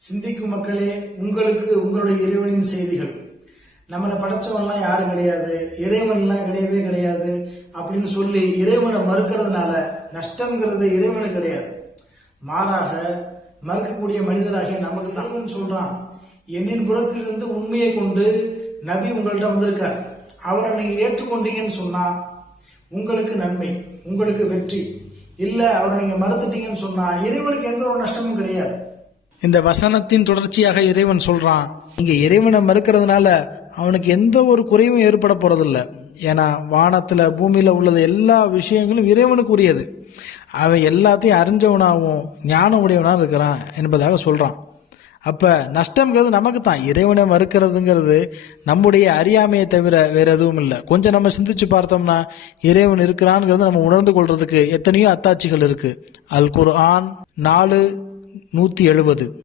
சிந்திக்கும் மக்களே, உங்களுக்கு உங்களுடைய இறைவனின் செய்திகள். நம்மளை படைச்சவன்லாம் யாரும் கிடையாது, இறைவன்லாம் கிடையவே கிடையாது அப்படின்னு சொல்லி இறைவனை மறுக்கிறதுனால நஷ்டம்ங்கிறது இறைவனுக்கு கிடையாது. மாறாக மறுக்கக்கூடிய மனிதராகிய நமக்கு தான் சொல்றான், என்னின் புறத்திலிருந்து உண்மையை கொண்டு நபி உங்கள்கிட்ட வந்திருக்கார், அவரை நீங்க ஏற்றுக்கொண்டீங்கன்னு சொன்னா உங்களுக்கு நன்மை, உங்களுக்கு வெற்றி. இல்ல அவரை நீங்க மறுத்துட்டீங்கன்னு சொன்னா இறைவனுக்கு எந்த ஒரு நஷ்டமும் கிடையாது. இந்த வசனத்தின் தொடர்ச்சியாக இறைவன் சொல்றான், நீங்க இறைவனை மறுக்கிறதுனால அவனுக்கு எந்த ஒரு குறைவும் ஏற்பட போறதில்ல. ஏன்னா வானத்துல பூமியில உள்ளது எல்லா விஷயங்களும் இறைவனுக்கு உரியது. அவன் எல்லாத்தையும் அறிஞ்சவனாகவும் ஞானம் உடையவனாக இருக்கிறான் என்பதாக சொல்றான். அப்ப நஷ்டம்ங்கிறது நமக்கு தான். இறைவனை மறுக்கிறதுங்கிறது நம்முடைய அறியாமையை தவிர வேற எதுவும் இல்லை. கொஞ்சம் நம்ம சிந்திச்சு பார்த்தோம்னா இறைவன் இருக்கிறான்ங்கிறது நம்ம உணர்ந்து கொள்றதுக்கு எத்தனையோ அத்தாட்சிகள் இருக்கு. அல் குர்ஆன் 4:170.